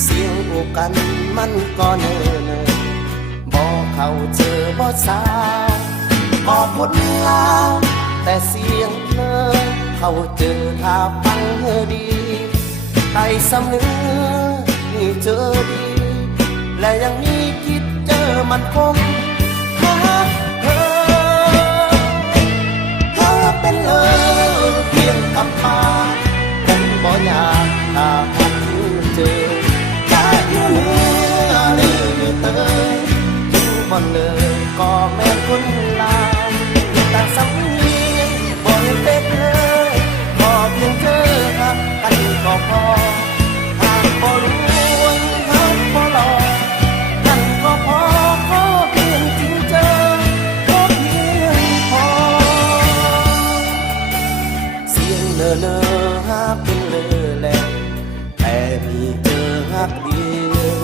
เสียงอุกันมันก็เนิ่นบอกเขาเจอบ่สาวบอกหมดลาแต่เสียงเธอเขาเจอถ้าฟังเธอดีไต่สำเนื้อนี่เจอดีและยังมีคิดเจอมันคงหาเธอเธอเป็นเลยเพียงคำปาผมบ่อยากถ้าหากเจอจะอยู่เหนือหรือเตยอยู่บ่เลยก็แม่คนลาวแต่สำเนียงบ่ยังเป็นเลยขอเพียงเธอครับกันก็พอหากบ่รวยหากบ่หล่อกันก็พอขอเพียงจริงเจอขอเพียงพอเสียงเนอเนอหาเป็นเลยแหละแต่มีเจอหักเดียว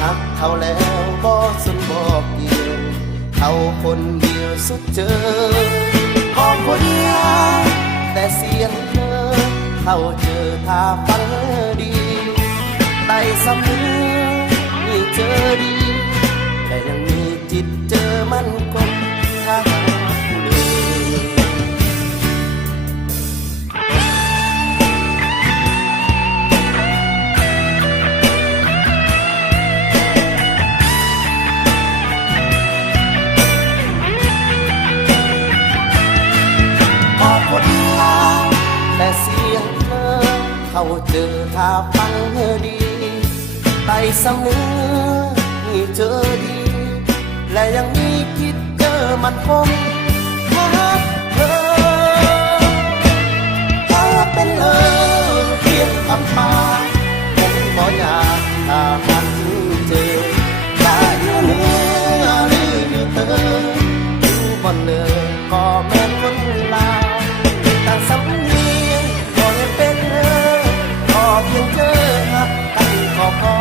หักเขาแล้วบ่สนบอกเดียวเขาคนเดียวสุดเจอขอคนเดียวแต่เสียงเธอเขาเจอถ้าฟังดีได้สำเนึกนี่เจอดีแต่ยังมีจิตเจอมันคงทักแต่เสียงเธอเขาเจอถ้าฟังเธอดีไต่สำเนื้อนี่เจอดีและยังมีคิดเจอมันคงหาเธอเธอเป็นเลยเพียงคำปาผมบ่อยากถ้าหากเจอจะอยู่เหนือหรืออยู่เตยอยู่บ่เลยก็แม่นคนลาวแต่สำเนียงบ่ยังเป็นเธอขอเพียงเจอหักกันก็พอ